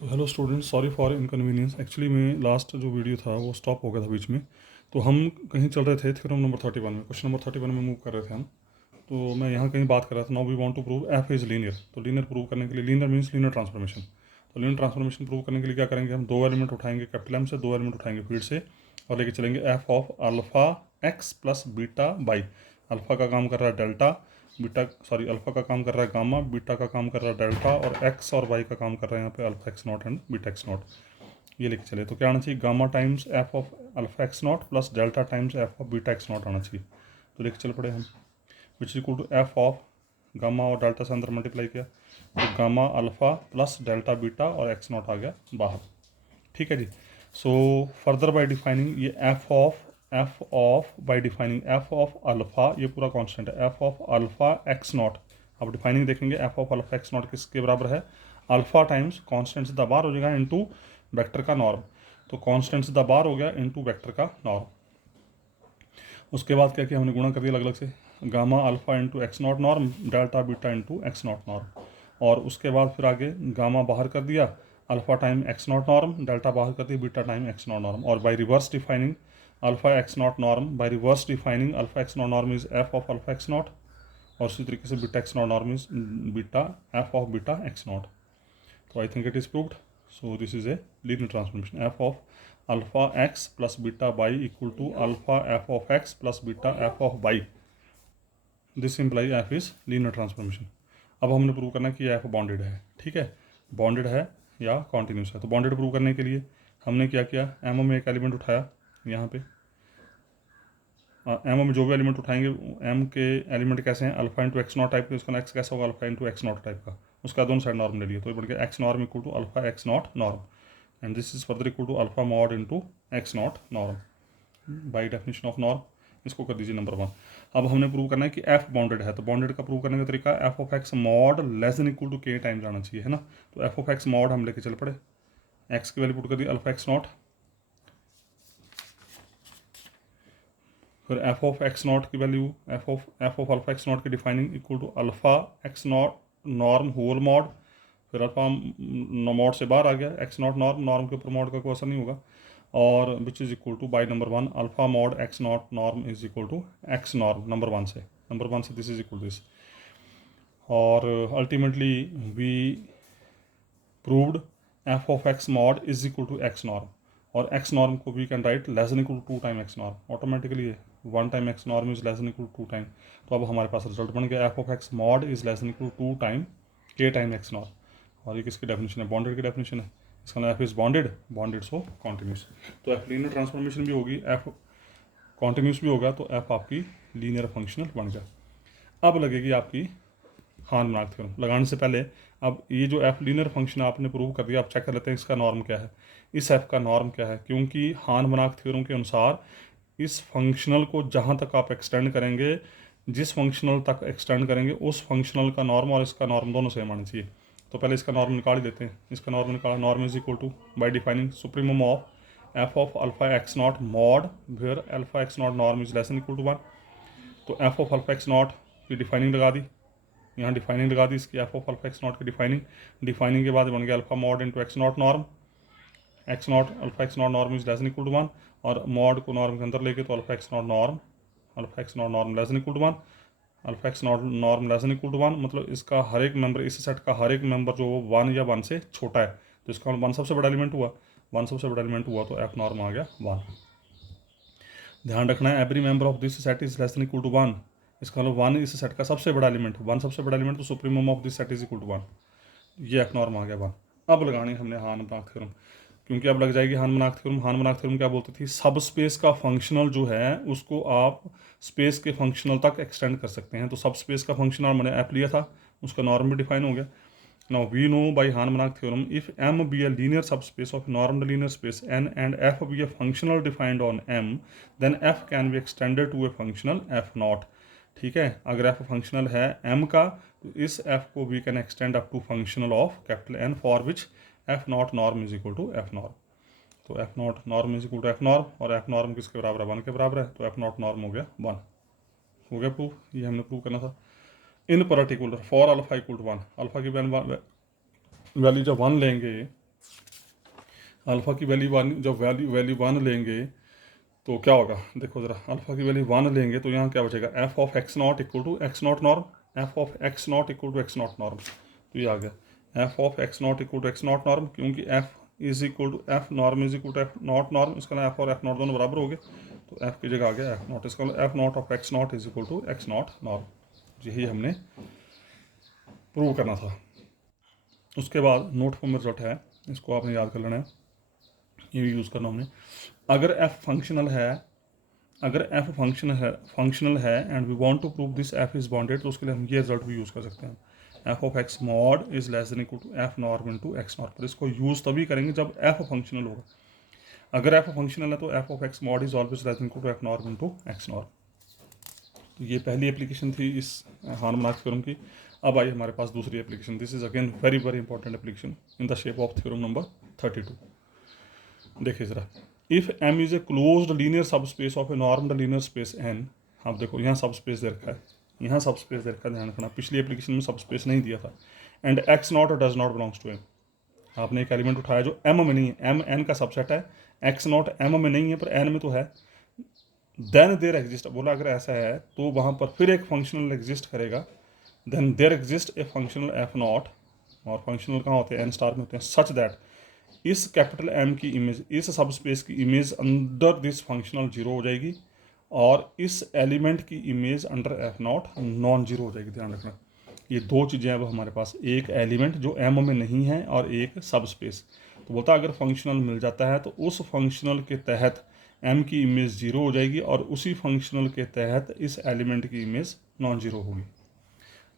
Hello students, sorry for inconvenience. Actually में last जो video था वो स्टॉप हो गया था बीच में। तो हम कहीं चल रहे थे थ्योरम नंबर 31 में, क्वेश्चन नंबर 31 में मूव कर रहे थे हम। तो मैं यहाँ कहीं बात कर रहा था, now we want to prove F is linear. तो लीनियर प्रूव करने के लिए, लीनियर मीन्स लीनियर ट्रांसफॉर्मेशन। तो लीनियर ट्रांसफॉर्मेशन प्रूव करने के लिए क्या करेंगे, हम दो एलिमेंट उठाएंगे कैपिटल एम से, दो एलिमेंट उठाएंगे फील्ड से, और लेके चलेंगे F of alpha x plus beta by. Alpha का काम कर रहा है डेल्टा, बीटा सॉरी अल्फा का काम कर रहा है गामा, बीटा का काम कर रहा है डेल्टा, और एक्स और वाई का काम कर रहा है यहाँ पे alpha x naught and beta x naught. ये लेके चले तो क्या आना चाहिए, gamma times f of alpha x not plus delta times f of beta x naught आना चाहिए। तो लेके चल पड़े हम, which is equal to F of gamma और डेल्टा से अंदर मल्टीप्लाई किया तो gamma alpha plus delta beta और एक्स नॉट आ गया बाहर। ठीक है जी। सो फर्दर बाय डिफाइनिंग ये f of bye defining f of alpha, ये पूरा कांस्टेंट है, f of alpha x not. अब डिफाइनिंग देखेंगे, F of alpha x not किसके बराबर है, अल्फा टाइम्स कांस्टेंट से बाहर हो जाएगा इनटू वेक्टर का नॉर्म। तो कांस्टेंट से बाहर हो गया इनटू वेक्टर का नॉर्म। उसके बाद क्या किया हमने, गुणा कर दिया अलग अलग से, gamma alpha into x not norm, delta beta into x not norm. और उसके बाद फिर आगे गामा बाहर कर दिया, alpha time x not norm, delta बाहर कर दिया, beta time x not norm. और by reverse defining alpha x not norm, by reverse defining alpha x not norm is f of alpha x naught, और उसी तरीके से beta x not norm is beta F of beta x not. तो I think it is proved. So this is a linear transformation, f of alpha x plus beta y equal to alpha f of x plus beta f of y. This implies f is linear transformation. अब हमने prove करना है कि f bonded है। ठीक है, bonded है या कॉन्टिन्यूस है। तो बॉन्डेड प्रूव करने के लिए हमने क्या किया, एम में एक एलिमेंट उठाया, यहाँ पे एम में जो भी एलिमेंट उठाएंगे, एम के एलिमेंट कैसे हैं, alpha into x not type के, उसका एक्स कैसा होगा, alpha into x not type का, उसका दोनों साइड नॉर्म ले लिया। तो ये बढ़ गया x norm equal to alpha x not norm, and this is further equal to alpha mod into x not norm by definition of norm. इसको कर दीजिए नंबर 1। अब हमने प्रूव करना है कि एफ बॉन्डेड है। तो बॉन्डेड का प्रूव करने का तरीका, F of x mod less than equal to K time जाना चाहिए, है ना। तो एफ ऑफ एक्स मॉड हम लेके चल पड़े, एक्स की वैल्यू पुट कर दी अल्फा एक्स नॉट, फिर एफ ऑफ एक्स नॉट की value f of alpha x not की defining equal to alpha x not norm whole mod, फिर अल्फा मॉड से बाहर आ गया एक्स नॉट नॉर्म, नॉर्म के ऊपर मॉड का कोई असर नहीं होगा, और which is equal to by number 1 alpha mod x not norm is equal to x norm number one से दिस इज इक्वल दिस। और ultimately we proved F of x mod is equal to x norm, और x norm को we can write less than equal to 2 time x norm. Automatically 1 time x norm is less than equal to 2 time. तो अब हमारे पास result बन गया, F of x mod is less than equal to 2 time K time x norm. और ये किसकी definition है, बॉन्डेड की डेफिनेशन है। इसका नाम F is bounded so continuous. तो एफ लीनियर ट्रांसफॉर्मेशन भी होगी, एफ कॉन्टिन्यूस भी होगा, तो एफ आपकी लीनियर फंक्शनल बन गया। अब लगेगी आपकी हार्मोनिक थ्योरम। लगाने से पहले अब ये जो एफ लीनियर फंक्शन आपने प्रूव कर दिया, अब चेक कर लेते हैं इसका नॉर्म क्या है, इस एफ का नॉर्म क्या है। क्योंकि हार्मोनिक थ्योरम के अनुसार इस फंक्शनल को जहाँ तक आप एक्सटेंड करेंगे, जिस फंक्शनल तक एक्सटेंड करेंगे उस फंक्शनल का नॉर्म और इसका नॉर्म दोनों सेम आना चाहिए। तो पहले इसका नॉर्म निकाल ही देते हैं। इसका नॉर्म निकाला, norm is equal to by defining supremum of F of alpha x not mod where alpha x not norm is less than equal to 1। तो F of alpha x not की defining लगा दी, यहाँ defining लगा दी इसकी, F of alpha x not की defining के बाद बन गया alpha mod into x not norm, x not alpha x not norm is less than equal to 1, और मॉड को नॉर्म के अंदर लेके तो alpha x not norm less than equal to 1, alpha x not norm less than equal to 1, मतलब इसका हर एक member, इस सेट का हर एक मेंबर जो 1 या 1 से छोटा है, तो इसका 1 सबसे बड़ा एलिमेंट हुआ, 1 सबसे बड़ा एलिमेंट हुआ, तो एफ नॉर्म आ गया 1। ध्यान रखना है every member of this set is less than equal to 1, इसका मतलब 1 इस सेट का सबसे बड़ा एलिमेंट, 1 सबसे बड़ा एलिमेंट, तो supremum of this set is equal to 1। ये एफ नॉर्म आ गया 1। अब लगानी हमने हार्मोनिक थ्योरम, क्योंकि अब लग जाएगी हार्मोनिक थ्योरम। हार्मोनिक थ्योरम क्या बोलती थी, सब स्पेस का फंक्शनल जो है उसको आप स्पेस के फंक्शनल तक एक्सटेंड कर सकते हैं। तो सब स्पेस का फंक्शनल मैंने एफ लिया था, उसका नॉर्म भी डिफाइन हो गया। Now we know by harmonic theorem if M be a linear subspace of normal linear space N and F be a functional defined on M, then F can be extended to a functional F not. ठीक है, अगर F functional है M का, तो इस f को we can extend up to functional of capital N, for which f not norm is equal to F norm. तो F not norm is equal to F norm, और f norm किसके बराबर है, 1 के बराबर है, तो एफ नॉट नॉर्म हो गया 1। हो गया प्रूफ, ये हमने प्रूव करना था। In particular for alpha equal to 1, alpha की वैल्यू जब 1 लेंगे अल्फ़ा की वैल्यू वन, जब वैल्यू वैल्यू वन लेंगे तो क्या होगा, देखो ज़रा, अल्फ़ा की वैल्यू वन लेंगे तो यहाँ क्या बचेगा, f of x not equal to x not norm, f of x not equal to x not norm. तो ये आ गया F of x not equal to x not norm, क्योंकि f is equal to F norm is equal to F not norm, इसका ना F और F not दोनों बराबर हो गए, तो एफ की जगह आ गया एफ नॉट, इसका F not of x not is equal to x not norm. यही हमने प्रूव करना था। उसके बाद नोट फॉर्म में रिजल्ट है, इसको आपने याद कर लेना है, ये भी यूज़ करना हमने। अगर एफ फंक्शनल है, अगर एफ फंक्शनल है and we want to prove this F is bounded, तो उसके लिए हम ये रिजल्ट भी यूज़ कर सकते हैं, F of x mod is less than equal to F norm into x norm. पर इसको यूज़ तभी करेंगे जब एफ फंक्शनल होगा। अगर एफ फंक्शनल है तो F of x mod is always less than equal to F norm into x norm. तो ये पहली एप्लीकेशन थी इस हार्मोनिक थ्योरम की। अब आई हमारे पास दूसरी application, this is again very very important application in the shape of theorem number 32। देखिए ज़रा, if M is a closed linear subspace of a normal linear space N. अब देखो यहाँ सब स्पेस दे रखा है, यहाँ सब स्पेस दे रखा है, ध्यान रखना, पिछली एप्लीकेशन में सब स्पेस नहीं दिया था। And x not does not belongs to M. आपने एक एलिमेंट उठाया जो एम में नहीं है, एम एन का सबसेट है, एक्स नॉट एम में नहीं है पर एन में तो है, देन देयर एग्जिस्ट, बोला अगर ऐसा है तो वहाँ पर फिर एक फंक्शनल एग्जिस्ट करेगा, then there exist a functional F not, और फंक्शनल कहाँ होते हैं, एन स्टार में होते हैं, सच दैट इस कैपिटल एम की इमेज, इस सब स्पेस की image under this functional zero हो जाएगी, और इस एलिमेंट की image under F not non zero हो जाएगी। ध्यान रखना, ये दो चीज़ें अब हमारे पास, एक एलिमेंट जो एम में नहीं है और एक सब स्पेस। तो बोलता अगर फंक्शनल मिल जाता है तो उस फंक्शनल के तहत एम की इमेज जीरो हो जाएगी, और उसी फंक्शनल के तहत इस एलिमेंट की इमेज नॉन जीरो होगी।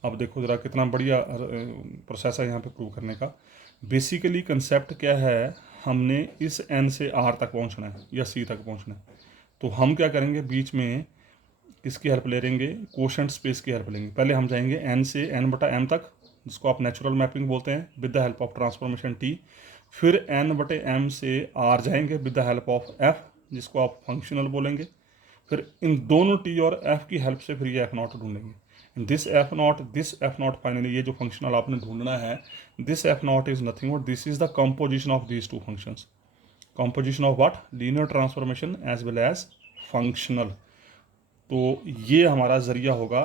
अब देखो ज़रा कितना बढ़िया प्रोसेस है यहाँ पे प्रूव करने का। बेसिकली कंसेप्ट क्या है, हमने इस एन से आर तक पहुँचना है या सी तक पहुँचना है, तो हम क्या करेंगे, बीच में किसकी हेल्प ले लेंगे, कोशेंट स्पेस की हेल्प लेंगे। पहले हम जाएंगे एन से एन बटा एम तक, जिसको आप नेचुरल मैपिंग बोलते हैं, with the help of transformation T. फिर एन बटे एम से आर जाएंगे with the help of F, जिसको आप फंक्शनल बोलेंगे। फिर इन दोनों टी और एफ की हेल्प से फिर ये एफ नॉट ढूंढेंगे। दिस एफ नॉट फाइनली, ये जो फंक्शनल आपने ढूंढना है, this F not is nothing but this is the composition of these two functions. Composition of what, linear transformation as well as functional. तो ये हमारा जरिया होगा,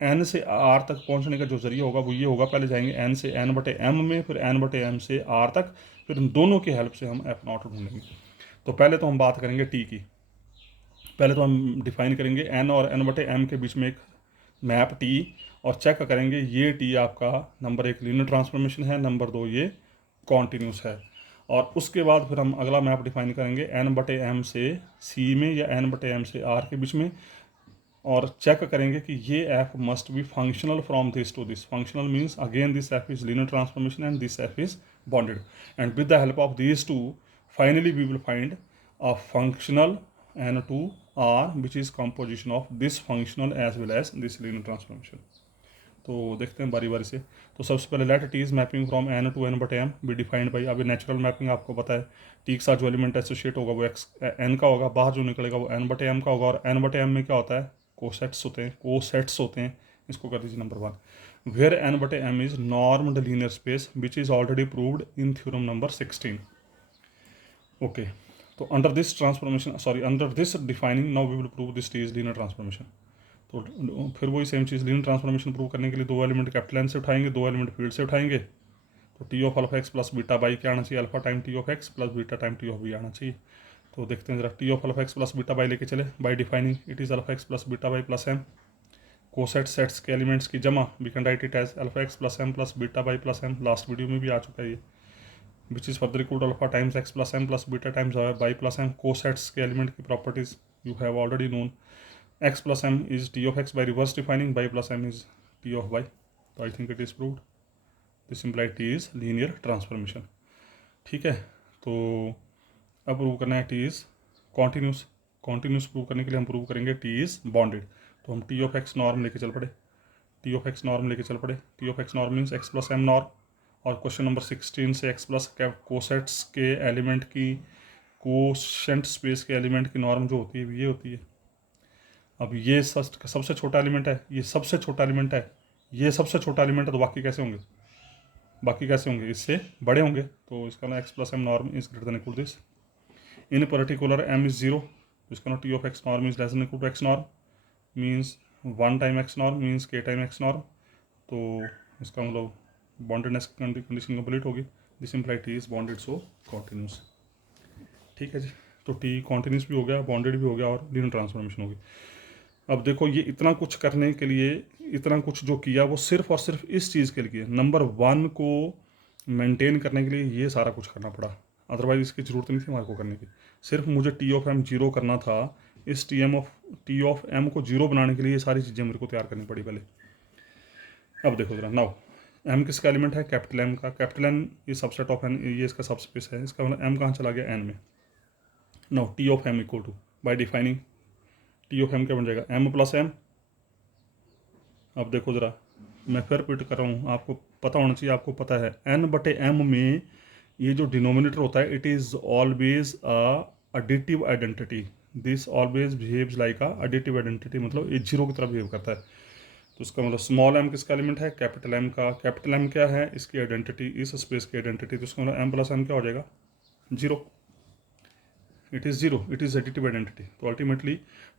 एन से आर तक पहुंचने का जो जरिया होगा वो ये होगा, पहले जाएंगे एन से एन बटे एम में, फिर एन बटे एम से आर तक, फिर इन दोनों की हेल्प से हम एफ नॉट ढूंढेंगे। तो पहले तो हम बात करेंगे टी की। पहले तो हम डिफाइन करेंगे एन और एन बटे एम के बीच में एक मैप टी, और चेक करेंगे ये टी आपका नंबर एक लीनियर ट्रांसफॉर्मेशन है, नंबर दो ये कॉन्टीन्यूस है। और उसके बाद फिर हम अगला मैप डिफाइन करेंगे एन बटे एम से सी में या एन बटे एम से आर के बीच में, और चेक करेंगे कि ये F must be functional from this to this. Functional means again this F is linear transformation and this F is bounded, and with the help of these two finally we will find a functional N2R which is composition of this functional as well as this linear transformation। तो देखते हैं बारी बारी से। तो सबसे पहले let T is mapping from N to N बटे एम बी डिफाइंड बाई, अभी नेचुरल मैपिंग आपको पता है, टी के साथ जो एलिमेंट एसोसिएट होगा वो एक्स एन का होगा, बाहर जो निकलेगा वो एन बटे एम का होगा, और एन बटे एम में क्या होता है, कोसेट्स होते हैं। इसको कर दीजिए नंबर 1, वेयर एन बटे M is normed linear space which is already proved in theorem number 16। Okay, तो under this defining now we will prove this T is linear transformation. तो फिर वही सेम चीज़, लीनियर ट्रांसफॉर्मेशन प्रूव करने के लिए दो एलिमेंट कैपिटल एन से उठाएंगे, दो एलिमेंट फील्ड से उठाएंगे। तो T of alpha x plus beta y क्या आना चाहिए, alpha time T of x plus beta time T of b आना चाहिए। तो देखते हैं जरा, T of alpha x plus beta y लेके चले, by defining it is alpha x plus beta y plus M, coset sets के elements की जमा, we can write it as alpha x plus M plus beta y plus M, last video में भी आ चुका है ये, which is further equal to alpha times x plus M plus beta times y plus M. Cosets के element की properties you have already known, x plus m is t of x by reverse defining, by plus m is t of y. So I think it is proved. This implies t is linear transformation। ठीक है, तो अब prove करना है t is continuous। continuous prove करने के लिए हम प्रूव करेंगे t is bonded। तो हम t of x नॉर्म लेके चल पड़े, t of x नॉर्म लेके चल पड़े, t of x norm means x plus m norm, और क्वेश्चन नंबर 16 से x प्लस कोसेट्स के एलिमेंट की, कोशेंट स्पेस के एलिमेंट की नॉर्म जो होती है ये होती है। अब ये सबसे छोटा एलिमेंट है, ये सबसे छोटा एलिमेंट है, ये सबसे छोटा एलिमेंट है, तो बाकी कैसे होंगे, बाकी कैसे होंगे, इससे बड़े होंगे, तो इसका ना x plus M norm is greater than equal this. In particular M is zero, इसका ना T of x norm is less than equal to x norm, means 1 time x norm means K time x norm. तो इसका मतलब boundedness condition complete होगी। This imply T is bounded so continuous. ठीक है जी, तो T continuous भी हो गया, बॉन्डेड भी हो गया और लीनियर ट्रांसफॉर्मेशन होगी। अब देखो ये इतना कुछ करने के लिए, इतना कुछ जो किया वो सिर्फ और सिर्फ इस चीज़ के लिए, नंबर 1 को मेंटेन करने के लिए ये सारा कुछ करना पड़ा। अदरवाइज इसकी ज़रूरत नहीं थी हमारे को करने की। सिर्फ मुझे टी ऑफ एम जीरो करना था, इस टी ऑफ एम को जीरो बनाने के लिए ये सारी चीज़ें मेरे को तैयार करनी पड़ी पहले। अब देखो जरा, नाउ एम किसका एलिमेंट है, कैपिटल एम का। कैपिटल एन ये सबसेट ऑफ एन, ये इसका सबस्पेस है। इसका मतलब एम कहाँ चला गया, एन में। Now T of M equal to, by defining T of M क्या बन जाएगा, एम प्लस एम। अब देखो ज़रा, मैं फिर रिपीट कर रहा हूँ, आपको पता होना चाहिए, आपको पता है एन बटे एम में ये जो डिनोमिनेटर होता है, it is always a additive identity. This always behaves like a additive identity, मतलब ये जीरो की तरह बिहेव करता है। तो इसका मतलब स्मॉल एम किसका एलिमेंट है, कैपिटल एम का। कैपिटल एम क्या है, इसकी आइडेंटिटी, इस स्पेस की आइडेंटिटी। तो इसका मतलब एम प्लस एम क्या हो जाएगा, zero. It is zero, it is additive identity. तो ultimately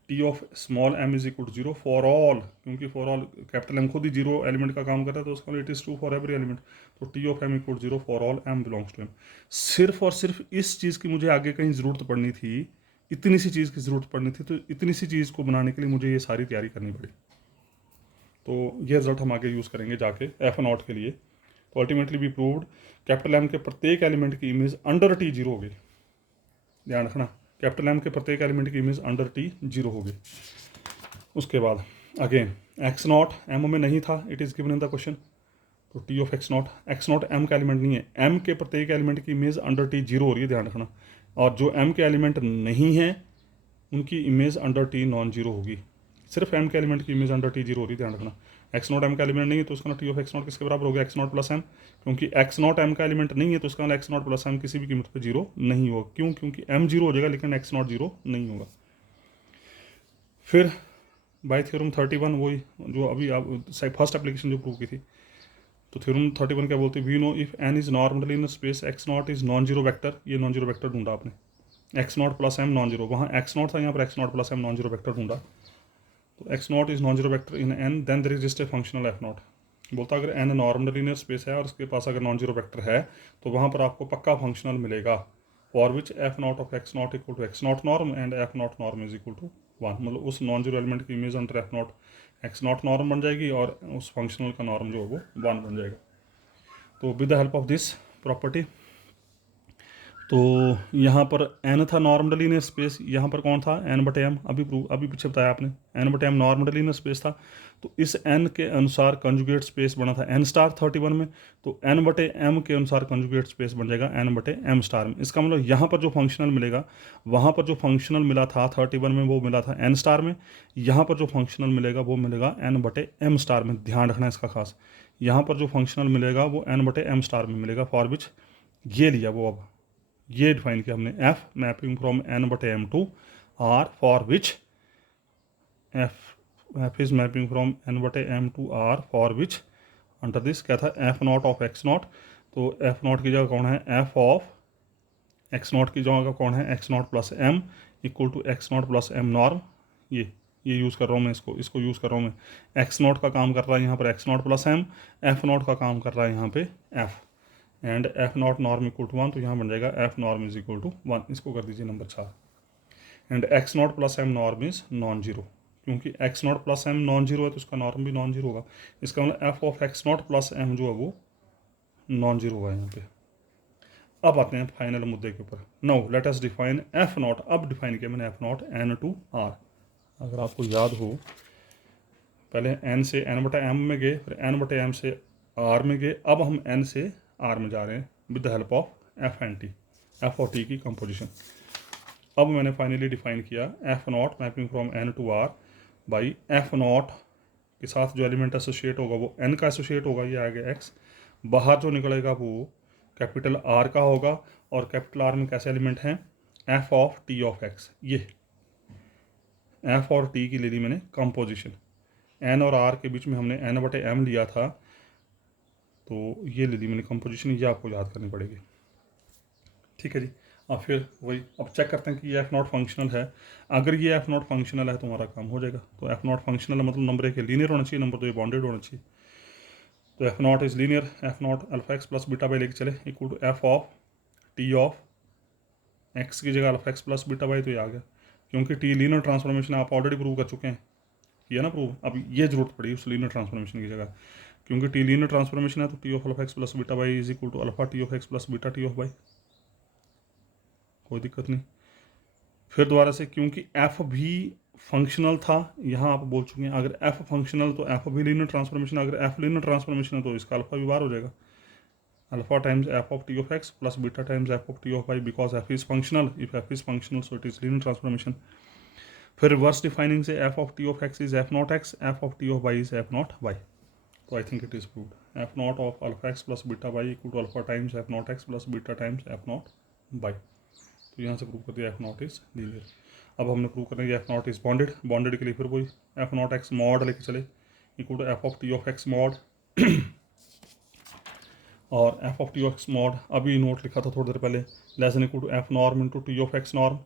T of small M is equal to zero for all, क्योंकि फॉर ऑल कैपिटल एम खुद ही जीरो एलिमेंट का काम करता है, तो उसका it is true for every element. तो T of M equal zero for all M belongs to M. सिर्फ और सिर्फ इस चीज़ की मुझे आगे कहीं ज़रूरत पड़नी थी, इतनी सी चीज़ की ज़रूरत पड़नी थी, तो इतनी सी चीज़ को बनाने के लिए मुझे ये सारी तैयारी करनी पड़ी। तो ये रिजल्ट हम आगे यूज़ करेंगे जाके एफ नॉट के लिए। तो अल्टीमेटली भी प्रूव्ड कैपिटल एम के प्रत्येक एलिमेंट की इमेज अंडर टी जीरो होगी। ध्यान रखना, कैपिटल एम के प्रत्येक एलिमेंट की इमेज अंडर टी जीरो होगी। उसके बाद अगेन एक्स नॉट एम में नहीं था, it is given in the question. तो T of x not M का एलिमेंट नहीं है। एम के प्रत्येक एलिमेंट की इमेज अंडर टी जीरो हो रही है, ध्यान रखना। और जो एम के एलिमेंट नहीं है उनकी image under T non zero होगी। सिर्फ एम के एलिमेंट की इमेज अंडर टी जीरो हो रही है, ध्यान रखना। एक्स नॉट एम का एलिमेंट नहीं है तो उसका टी ऑफ एक्स नॉट किसके बराबर हो गया, एक्स नॉट प्लस एम। क्योंकि एक्स नॉट एम का एलिमेंट नहीं है तो उसका एक्स नॉट प्लस एम किसी भी कीमत पर जीरो नहीं होगा। क्यों, क्योंकि एम जीरो हो जाएगा लेकिन एक्स नॉट जीरो नहीं होगा। फिर बाय थ्योरम 31, वही जो अभी आप फर्स्ट एप्लीकेशन जो प्रूव की थी, तो थ्योरम 31 क्या बोलते हैं, we know if N is normally in space x not is non zero vector. ये नॉन जीरो वेक्टर ढूंढा आपने, x not plus M non zero, वहाँ एक्स नॉट था, यहाँ पर x not plus M non zero vector ढूंढा। तो x not is non zero vector in N, then there exist a functional F naught. बोलता अगर एन नॉर्मल लीनियर स्पेस है और उसके पास अगर नॉन जीरो वेक्टर है तो वहाँ पर आपको पक्का फंक्शनल मिलेगा, for which f not of x not equal to x not norm and F not norm is equal to 1। मतलब उस नॉन जीरो एलिमेंट की image under F not x not norm बन जाएगी और उस फंक्शनल का norm जो है वो 1 बन जाएगा। तो with the help of this property, तो यहाँ पर n था नॉर्मल लीनियर स्पेस, यहाँ पर कौन था, n बटे एम। अभी पीछे बताया आपने, n बटे एम नॉर्मल लीनियर स्पेस था। तो इस n के अनुसार कंजुगेट स्पेस बना था n स्टार 31 में, तो n बटे एम के अनुसार कंजुगेट स्पेस बन जाएगा n बटे एम स्टार में। इसका मतलब यहाँ पर जो फंक्शनल मिलेगा, वहाँ पर जो फंक्शनल मिला था 31 में वो मिला था n स्टार में, यहाँ पर जो फंक्शनल मिलेगा वो मिलेगा n बटे एम स्टार में। ध्यान रखना इसका खास, यहाँ पर जो फंक्शनल मिलेगा वो n बटे एम स्टार में मिलेगा, फॉर विच ये लिया वो। अब ये डिफाइन किया हमने, एफ मैपिंग फ्रॉम एन बटे M to R, for which F is mapping from N बटे M to R, for which under this क्या था, F not of x not. तो एफ नॉट की जगह कौन है, एफ ऑफ एक्स नॉट की जगह कौन है, x not plus M equal to x not plus M norm. ये यूज़ कर रहा हूँ मैं, इसको यूज़ कर रहा हूँ मैं। एक्स नॉट का काम कर रहा है यहाँ पर x not plus M, F not का काम कर रहा है यहाँ पे F, and F not norm equal to 1। तो यहाँ बन जाएगा F norm is equal to 1। इसको कर दीजिए number 4। And x not plus M norm is non zero, क्योंकि X not plus M non zero है तो उसका नॉर्म भी नॉन जीरो होगा। इसका मतलब f of x not plus M जो है वो नॉन जीरो होगा यहाँ पे। अब आते हैं फाइनल मुद्दे के ऊपर। Now let us define f not. अब डिफाइन किया मैंने f naught N to R. अगर आपको याद हो, पहले एन से एन बटा एम में गए, फिर एन बटे एम से आर में गए, अब हम एन से आर में जा रहे हैं with the help of f and T, f और टी की कंपोजिशन। अब मैंने फाइनली डिफाइन किया f naught mapping from N to R by f naught के साथ जो एलिमेंट एसोसिएट होगा वो एन का एसोसिएट होगा, ये आ गया एक्स। बाहर जो निकलेगा वो कैपिटल आर का होगा, और कैपिटल आर में कैसे एलिमेंट हैं, F of T of x. ये एफ और टी की ले ली मैंने कंपोजिशन। एन और आर के बीच में हमने एन बटे एम लिया था, तो ये ले ली मैंने कंपोजिशन, ये आपको याद करनी पड़ेगी। ठीक है जी। अब फिर वही अब चेक करते हैं कि ये एफ नॉट फंक्शनल है। अगर ये एफ नॉट फंक्शनल है तो हमारा काम हो जाएगा। तो एफ नॉट फंक्शनल है मतलब नंबर एक लीनियर होना चाहिए, नंबर दो ये बॉन्डेड होना चाहिए। तो F not is linear, f naught alpha x plus beta y लेके चले equal to F of T of x की जगह alpha x plus beta y, तो ये आ गया। क्योंकि टी लीनियर ट्रांसफॉर्मेशन आप ऑलरेडी प्रूव कर चुके हैं, किया ना प्रूव, अब ये जरूरत पड़ी उस लीनियर ट्रांसफॉर्मेशन की जगह। क्योंकि टी लीनियर ट्रांसफॉर्मेशन है तो T of alpha x plus beta y is equal to alpha T of x plus beta T of y, कोई दिक्कत नहीं। फिर दोबारा से, क्योंकि एफ भी फंक्शनल था, यहाँ आप बोल चुके हैं अगर एफ फंक्शनल तो एफ भी लीनियर ट्रांसफॉर्मेशन, अगर एफ लीनियर ट्रांसफॉर्मेशन है तो इसका अल्फा भी बाहर हो जाएगा, alpha times f of T of x plus beta times f of T of y, because f is functional, if f is functional so it is linear transformation. फिर reverse defining से F of T of x is f not x, f of T of y is f not Y. तो I think it is proved, F not of alpha x plus beta Y equal to alpha times F not X plus beta times F not Y. तो यहाँ से prove कर दिया F not is linear. अब हमने prove करना है f not is bonded, bonded के लिए फिर वही एफ नॉट एक्स मॉड लेके चले equal to F of T of x mod और F of T of x mod अभी नोट लिखा था थोड़ी देर पहले, less than equal to F norm into T of x norm,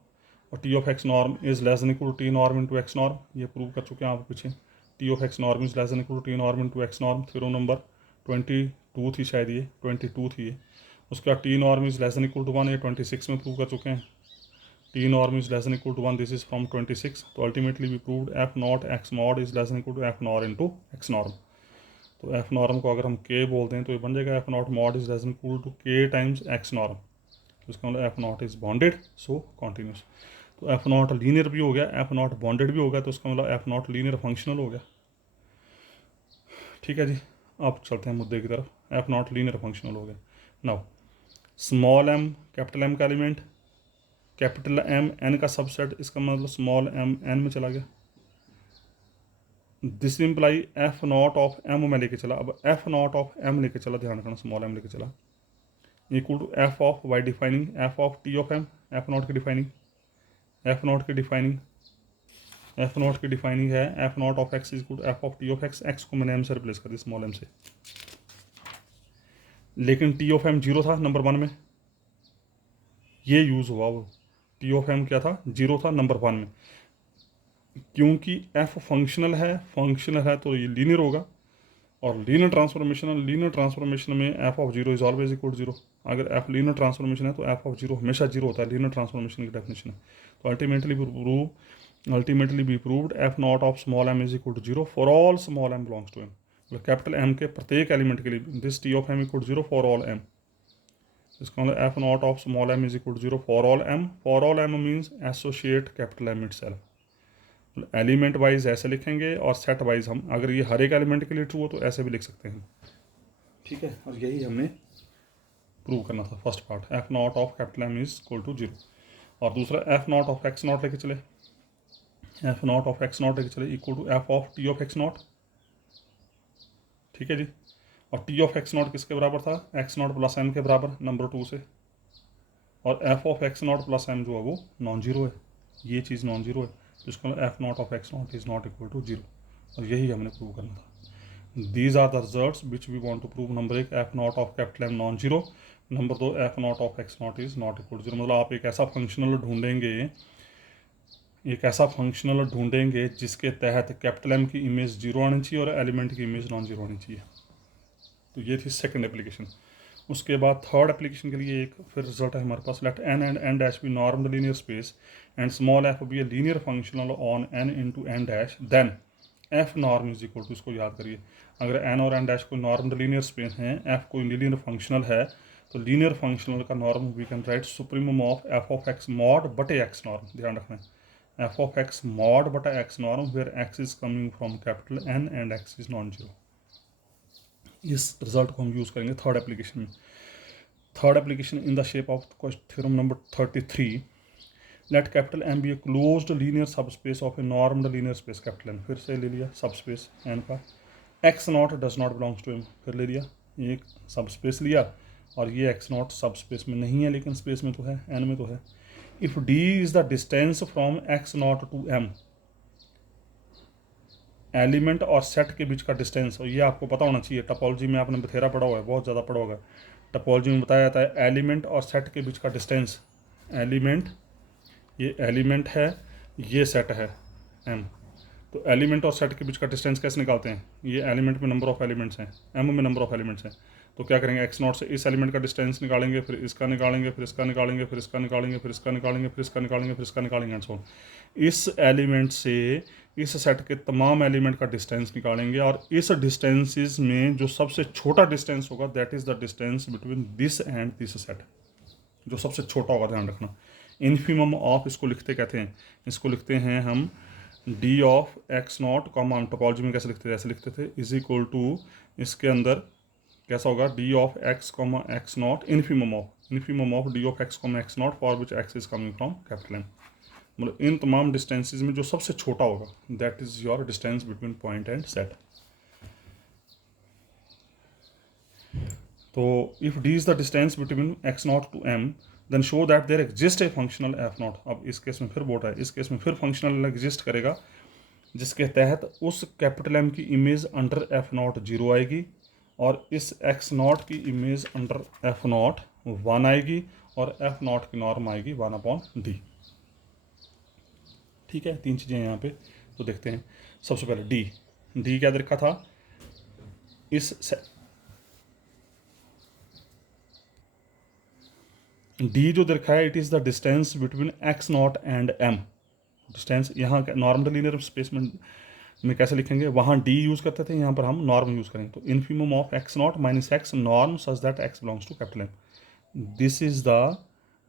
और T of x norm is less than equal to T norm into x norm, ये prove कर चुके हैं आप पीछे। T of x norm is less than equal to T norm into x norm, theorem number 22 थी शायद, ये 22 थी ये। उसके बाद T norm is less than equal to 1, ये 26 में प्रूव कर चुके हैं। T norm is less than equal to 1, this is from 26। तो ultimately we proved F not x mod is less than equal to f norm into x norm. तो F norm को अगर हम के बोलते हैं तो ये बन जाएगा f naught mod is less than equal to k times x norm. तो इसका मतलब f not is bounded so continuous. तो एफ नॉट लीनियर भी हो गया, एफ नॉट बॉन्डेड भी हो गया, तो इसका मतलब एफ नॉट लीनियर फंक्शनल हो गया। ठीक है जी। अब चलते हैं मुद्दे की तरफ, एफ नॉट लीनियर फंक्शनल हो गया। Now small m capital M का एलिमेंट, कैपिटल एम एन का सबसेट, इसका मतलब स्मॉल एम एन में चला गया। This imply f not of m में लेके चला, अब एफ नॉट ऑफ एम लेके चला, ध्यान रखना स्मॉल एम लेके चला equal to F of y defining f of T of m, F not की डिफाइनिंग, एफ नॉट की डिफाइनिंग, एफ नॉट की डिफाइनिंग है f not of x is equal to F of T of x, x को मैंने M से replace कर दिया small M से। लेकिन टी ऑफ एम जीरो था नंबर 1 में, ये यूज़ हुआ, वो टी ऑफ एम क्या था, जीरो था नंबर 1 में। क्योंकि एफ फंक्शनल है तो ये लीनियर होगा, और लीनियर ट्रांसफॉर्मेशन में f of zero is always equal to zero. अगर एफ लीनियर ट्रांसफॉर्मेशन है तो एफ ऑफ जीरो हमेशा जीरो होता है, लीनियर ट्रांसफॉर्मेशन की डेफिनेशन है। तो ultimately we proved F not of small M is equal to zero for all small m belongs to M, मतलब कैपिटल एम के प्रत्येक एलिमेंट के लिए this T of M equal to zero for all M. इसका मतलब f not of small M is equal to zero for all m means associate capital M itself. Element wise ऐसे लिखेंगे और set wise हम, अगर ये हर एक element के लिए ट्रू हो तो ऐसे भी लिख सकते हैं। ठीक है, और यही हमने प्रूव करना था first part, f not of capital M is equal to zero. और दूसरा f not of x naught लेके चले, f not of x naught लेके चले equal to F of T of x naught. ठीक है जी। और टी ऑफ एक्स नॉट किसके बराबर था, एक्स नॉट प्लस एम के बराबर नंबर 2 से, और F of x not plus M जो है वो नॉन जीरो है, ये चीज़ नॉन जीरो है, तो इसका मतलब f not of x not is not equal to zero, और यही हमने प्रूव करना था। These are the results which we want to prove. Number 1 F not of capital M non zero, number 2 f not of x not is not equal to zero. मतलब आप एक ऐसा functional ढूंढेंगे जिसके तहत कैपिटल एम की image zero आनी चाहिए और एलिमेंट की इमेज नॉन जीरो आनी चाहिए। तो ये थी सेकंड एप्लीकेशन। उसके बाद थर्ड एप्लीकेशन के लिए एक फिर रिजल्ट है हमारे पास, let N and N dash be norm the linear space and small F be a linear functional on N into N dash, then F norm is equal to, इसको याद करिए, अगर एन और एन डैश कोई norm the linear space हैं, F कोई linear functional है, तो लीनियर फंक्शनल का norm we can write supremum of F of x mod बटे एक्स नॉर्म। ध्यान रखना है एफ ऑफ एक्स मॉड बटा x norm where x is coming from capital N and x is non zero. इस result को हम use करेंगे third application में। Third application in the shape of theorem number 33, let capital M be a closed linear subspace of a norm the linear space capital N, फिर से ले लिया subspace N का, x not does not belongs to M, फिर ले लिया एक subspace लिया, और ये एक्स नॉट सबस्पेस में नहीं है लेकिन स्पेस में तो है, एन में तो है। If d is the distance from x not to M, element और सेट के बीच का डिस्टेंस, और ये आपको पता होना चाहिए, टपोलॉजी में आपने बथेरा पढ़ा हुआ है, बहुत ज़्यादा पढ़ा होगा। टपोलॉजी में बताया जाता है एलिमेंट और सेट के बीच का डिस्टेंस, एलिमेंट, ये एलिमेंट है, ये सेट है एम। तो एलिमेंट और सेट के बीच का डिस्टेंस कैसे निकालते हैं? ये एलिमेंट में नंबर ऑफ एलिमेंट्स हैं, एम में नंबर ऑफ एलिमेंट्स हैं, तो क्या करेंगे, एक्स नॉट से इस एलिमेंट का डिस्टेंस निकालेंगे, फिर इसका निकालेंगे, फिर इसका निकालेंगे, फिर इसका निकालेंगे, फिर इसका निकालेंगे, फिर इसका निकालेंगे, फिर इसका निकालेंगे एंड सो ऑन। इस एलिमेंट से इस सेट के तमाम एलिमेंट का डिस्टेंस निकालेंगे, और इस डिस्टेंसेस में जो सबसे छोटा डिस्टेंस होगा that is the distance between this and this set, जो सबसे छोटा होगा, ध्यान रखना। इन्फीमम ऑफ इसको लिखते कहते हैं, इसको लिखते हैं हम D of x not comma, हम टोपोलॉजी में कैसे लिखते थे, ऐसे लिखते थे, इज इक्वल टू, इसके अंदर कैसा होगा, D of X comma X not infimum of D of X comma X not for which X is coming from capital M. मतलब इन तमाम डिस्टेंसेज में जो सबसे छोटा होगा that is your distance between point and set. तो if D is the distance between x not to M then show that there exist a functional F not. अब इस केस में फिर बोल रहा है, इस केस में फिर फंक्शनल एग्जिस्ट करेगा, जिसके तहत उस कैपिटल एम की इमेज अंडर एफ नॉट 0 आएगी, और इस एक्स नॉट की इमेज अंडर एफ नॉट 1 आएगी, और एफ नॉट की नॉर्म आएगी 1/d। ठीक है, 3 चीज़ें यहाँ पे, तो देखते हैं। सबसे पहले डी क्या देखा था, इस डी जो देखा है, it is the distance between x naught and M. Distance यहाँ नॉर्मल लीनियर स्पेस में कैसे लिखेंगे, वहाँ डी यूज़ करते थे, यहाँ पर हम नॉर्म यूज़ करेंगे। तो infimum of x naught minus x norm such that x belongs to capital M. This is the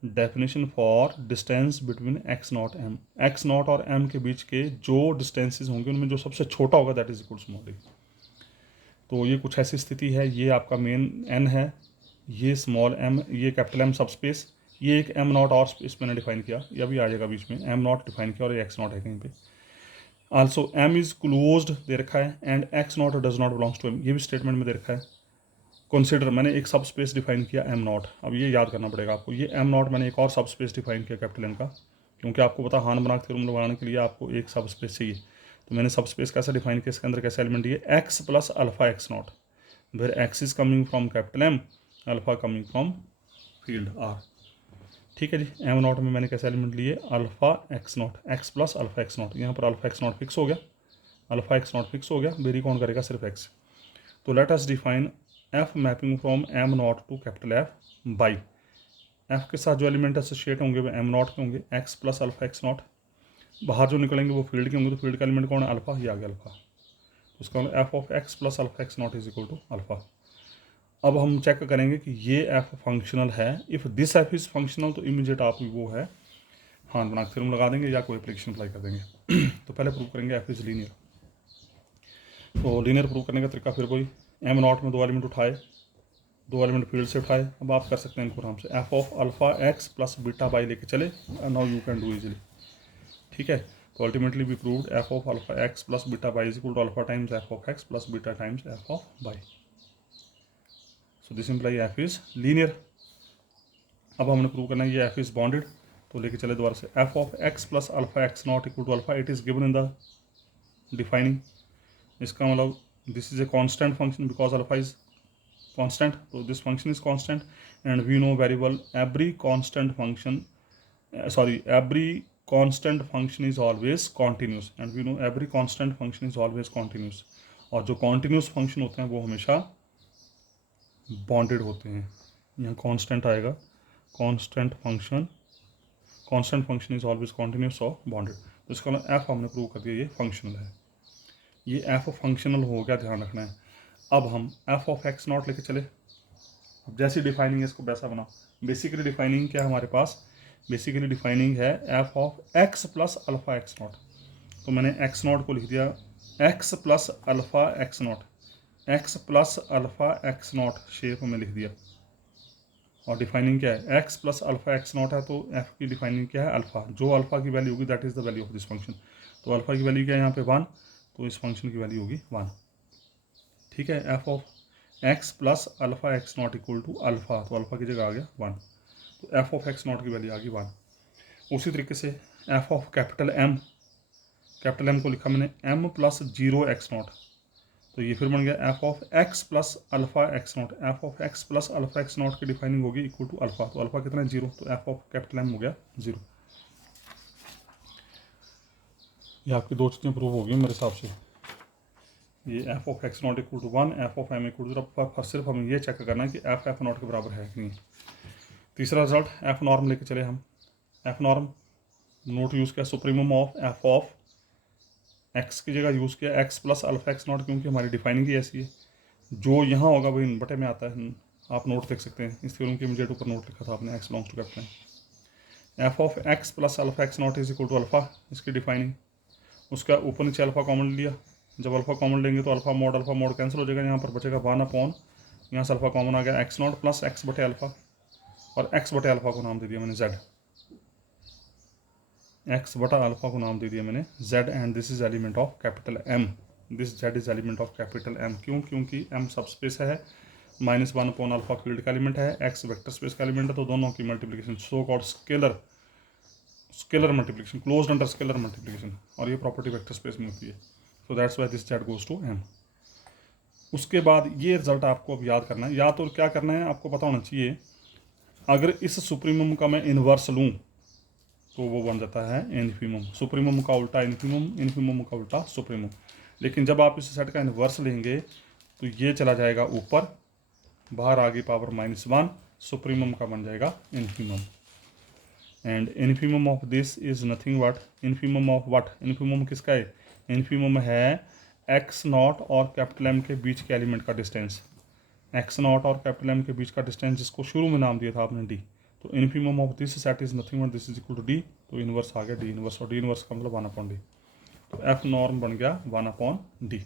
definition for distance between x not M. X naught और एम के बीच के जो डिस्टेंसेज होंगे उनमें जो सबसे छोटा होगा that is equal to small d. तो ये कुछ ऐसी स्थिति है, ये आपका मेन एन है, ये स्मॉल एम, ये कैपिटल एम सब स्पेस, ये एक एम नॉट और स्पेस मैंने डिफाइन किया, यह भी आ जाएगा बीच में, एम नॉट डिफाइन किया और ये एक्स नॉट है कहीं पे। आल्सो एम इज क्लोज्ड दे रखा है, and x not does not belongs to M, ये भी स्टेटमेंट में दे रखा है। कंसिडर, मैंने एक सब स्पेस डिफाइन किया एम नॉट, अब ये याद करना पड़ेगा आपको, ये एम नॉट मैंने एक और सब स्पेस डिफाइन किया कैपिटल एम का, क्योंकि आपको पता हान बना थ्योरम लगाने के लिए आपको एक सब स्पेस चाहिए। तो मैंने सब स्पेस कैसे डिफाइन किया, इसके अंदर कैसे एलिमेंट दिए, x plus alpha x naught, where x is coming from capital M, alpha coming from field R. ठीक है जी, एम नॉट में मैंने कैसे एलिमेंट लिए, alpha x not, X plus alpha x not, यहाँ पर अल्फा एक्स नॉट फिक्स हो गया, अल्फा एक्स नॉट फिक्स हो गया, वेरी कौन करेगा, सिर्फ एक्स। तो let us define f mapping from M naught to capital F by, f के साथ जो एलिमेंट एसोसिएट होंगे वो एम नॉट के होंगे, x plus alpha x not, बाहर जो निकलेंगे वो फील्ड के होंगे, तो फील्ड का एलिमेंट कौन है, अल्फा, ये आ गया अल्फा। तो उसका f of x plus alpha x not is equal to alpha. अब हम चेक करेंगे कि ये एफ फंक्शनल है, if this f is functional तो इमीडिएट आप वो है हाँ बना थ्योरम लगा देंगे या कोई एप्लीकेशन अप्लाई कर देंगे। तो पहले प्रूव करेंगे एफ इज़ लीनियर। तो लीनियर प्रूव करने का तरीका फिर कोई, एम नॉट में 2 एलिमेंट उठाए, 2 एलिमेंट फील्ड से उठाए, अब आप कर सकते हैं इनको आराम से, F of alpha x plus beta y लेके चले, now you can do easily. ठीक है, तो ultimately we proved F of alpha x plus beta y is equal to alpha times f of x plus beta times f of y. So this imply f is linear. अब हमने prove करना है ये F is bonded, तो लेके चले दोबारा से, F of x plus alpha x not equal to alpha, it is given in the defining. इसका मतलब this is a constant function because alpha is constant, तो this function is constant and we know very well every constant function, every constant function is always continuous and we know every constant function is always continuous, और जो continuous function होते हैं वो हमेशा bonded होते हैं। यहाँ constant आएगा, constant function is always continuous और bonded। तो इसका मतलब f हमने प्रूव कर दिया ये फंक्शनल है, ये f फंक्शनल हो गया, ध्यान रखना है। अब हम f ऑफ एक्स नॉट लेके चले, अब जैसी डिफाइनिंग है इसको वैसा बनाओ। बेसिकली डिफाइनिंग क्या है हमारे पास, बेसिकली डिफाइनिंग है f of x plus alpha x not, तो मैंने एक्स नॉट को लिख दिया x plus alpha x not, X plus alpha x not shape में लिख दिया, और डिफाइनिंग क्या है, x plus alpha x not है, तो एफ की डिफाइनिंग क्या है, अल्फा, जो अल्फा की वैल्यू होगी that is the value of this function. तो अल्फा की वैल्यू क्या है यहाँ पे 1, तो इस फंक्शन की वैल्यू होगी 1। ठीक है, f of x plus alpha x not equal to alpha, तो अल्फा की जगह आ गया 1, तो एफ ऑफ एक्स नॉट की वैल्यू आ गई 1। उसी तरीके से F of capital M capital M को लिखा मैंने m प्लस 0 एक्स नॉट, तो ये फिर बन गया F of x plus alpha x not. F of x plus alpha x not की डिफाइनिंग होगी इक्वल टू अल्फा, तो अल्फा कितना है 0, तो एफ ऑफ कैपिटल एम हो गया 0। ये आपकी दो चीज़ें प्रूव होगी मेरे हिसाब से, ये f of x not equal to 1, f of M equal to, सिर्फ हमें ये चेक करना है कि एफ नॉट के बराबर है कि नहीं। तीसरा रिजल्ट एफ नॉर्म लेके चले हम। एफ नॉर्म नोट यूज़ किया supremum of F of x की जगह यूज़ किया x plus alpha x not, क्योंकि हमारी डिफाइनिंग ही ऐसी है। जो यहाँ होगा वही बटे में आता है, आप नोट देख सकते हैं इस थ्योरम के मुझे ऊपर नोट लिखा था आपने, x belongs to capital M. F of x plus alpha x not is equal to alpha, इसकी डिफाइनिंग। उसका ऊपर नीचे अल्फा कॉमन लिया, जब अल्फा कॉमन लेंगे तो अल्फा मोड कैंसिल हो जाएगा, यहाँ पर बचेगा 1 अपॉन, यहाँ से अल्फा कॉमन आ गया एक्स नॉट प्लस एक्स बटे अल्फा, और एक्स बटे अल्फा को नाम दे दिया मैंने जेड, एक्स बटा अल्फा को नाम दे दिया मैंने z, and this is element of capital M, this z is element of capital M. क्यों? क्योंकि एम सब स्पेस है, -1 अपॉन अल्फा फील्ड का एलिमेंट है, एक्स वेक्टर स्पेस का एलिमेंट है, तो दोनों की multiplication so called scalar multiplication, closed under scalar multiplication, और ये प्रॉपर्टी वेक्टर स्पेस में होती है, so that's why this z goes to M. उसके बाद ये रिजल्ट आपको अब याद करना है, या तो क्या करना है आपको पता होना चाहिए, अगर इस सुप्रीमम का मैं इन्वर्स लूँ तो वो बन जाता है इन्फीमम, सुप्रीमम का उल्टा इन्फीमम, इन्फीमम का उल्टा सुप्रीमम। लेकिन जब आप इस सेट का इन्वर्स लेंगे तो ये चला जाएगा ऊपर, बाहर आ गई पावर -1, सुप्रीमम का बन जाएगा infimum. And infimum of this is nothing but infimum of what, infimum किसका है? इन्फीमम है एक्स नॉट और कैपिटल एम के बीच के एलिमेंट का डिस्टेंस, एक्स नॉट और कैपिटल एम के बीच का डिस्टेंस, जिसको शुरू में नाम दिया था आपने डी। तो infimum of this set is nothing but this is equal to D, तो इनवर्स आ गया डी इनवर्स, और डी इनवर्स का मतलब 1 अपॉन डी, तो एफ नॉर्म बन गया 1 अपॉन डी।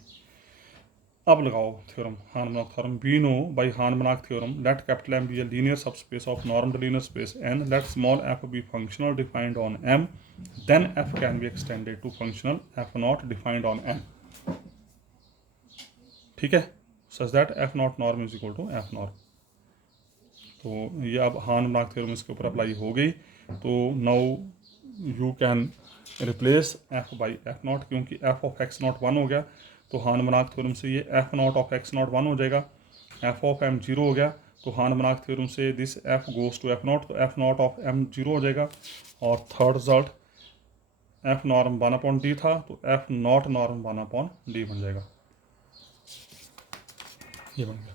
अब लगाओ theorem, harmonic theorem. We know by harmonic theorem let capital M be a linear subspace of normed linear space and let small F be functional defined on M, then F can be extended to functional F naught defined on M. ठीक है, such that F not norm is equal to F norm. तो ये अब harmonic theorem इसके ऊपर apply हो गई, तो now you can replace F by f not, क्योंकि एफ ऑफ एक्स नॉट 1 हो गया, तो हार्मोनिक थ्योरम से ये F not of x not 1 हो जाएगा, एफ ऑफ एम 0 हो गया, तो हार्मोनिक थ्योरम से this F goes to F naught, तो एफ नॉट ऑफ एम 0 हो जाएगा। और third result F norm 1 upon D था, तो F not norm 1 upon D बन जाएगा, ये बन गया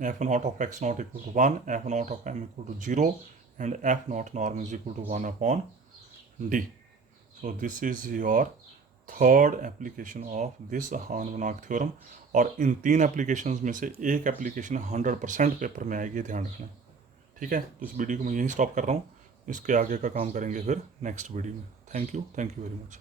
F not of x not equal to 1, F not of M equal to 0, and F not norm is equal to 1 upon D. So this is your third application of this harmonic theorem, और इन 3 applications में से एक application 100% paper में आएगी, ध्यान रखना। ठीक है, तो इस वीडियो को मैं यहीं स्टॉप कर रहा हूँ, इसके आगे का काम करेंगे फिर नेक्स्ट वीडियो में। Thank you very much.